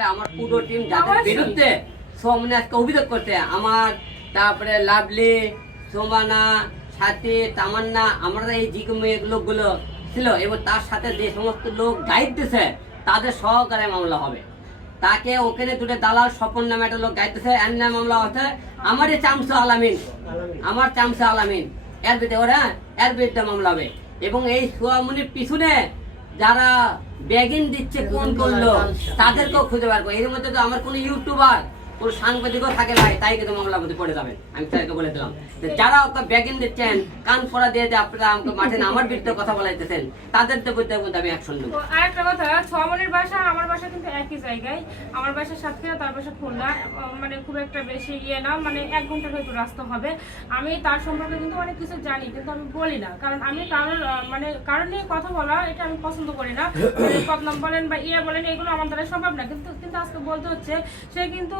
করে আমার পুরো টিম যাদের বিরুদ্ধে সোমনে আজকে অভিযোগ করতে আমার, তারপরে লাভলি, সোমানা, সাথী, তামান্না, আমরা এই যে লোকগুলো ছিল এবং তার সাথে যে সমস্ত লোক গাইড দিছে তাদের সহকারে মামলা হবে। তাকে ওখানে দুটো দালাল স্বপন নামে একটা লোক গাইড দিছে, এর নামে মামলা হচ্ছে। আমারই চামসা আলামিন, আমার চামসা আলামিন, এর বিরুদ্ধে ওরা এর বিরুদ্ধে মামলা হবে। এবং এই সোয়ামনির পিছনে যারা ব্যাগিং দিচ্ছে কোন কোন লোক তাদেরকেও খুঁজে বার করবো। এর মধ্যে তো আমার কোনো ইউটিউবার, কোনো সাংবাদিকও থাকে ভাই, তাই কিন্তু মামলার মধ্যে পড়ে যাবেন। আমি তাদেরকে বলে দিলাম যে যারা ওকে ব্যাগিং দিচ্ছেন, কান পড়া দিয়ে যে আপনারা আমাকে মাঠে আমার বিরুদ্ধে কথা বলাইতেছেন, তাদের বিরুদ্ধে আমি অ্যাকশন নেব। আরেকটা কথা, সোয়ামনির বাসা আমার বাসা কিন্তু একই জায়গায়। আমার বাসা সাতক্ষীরা, তার বাসা খুলনা। মানে খুব একটা বেশি না, মানে 1 ঘন্টার হয়তো রাস্তা হবে। আমি তার সম্পর্কে কিন্তু অনেক কিছু জানি, কিন্তু আমি বলি না, কারণ আমি কারণ নিয়ে কথা বলা এটা আমি পছন্দ করি না। বদনাম বলেন বা বলেন, এগুলো আমার দ্বারা সম্ভব না, কিন্তু আজকে বলতে হচ্ছে। সে কিন্তু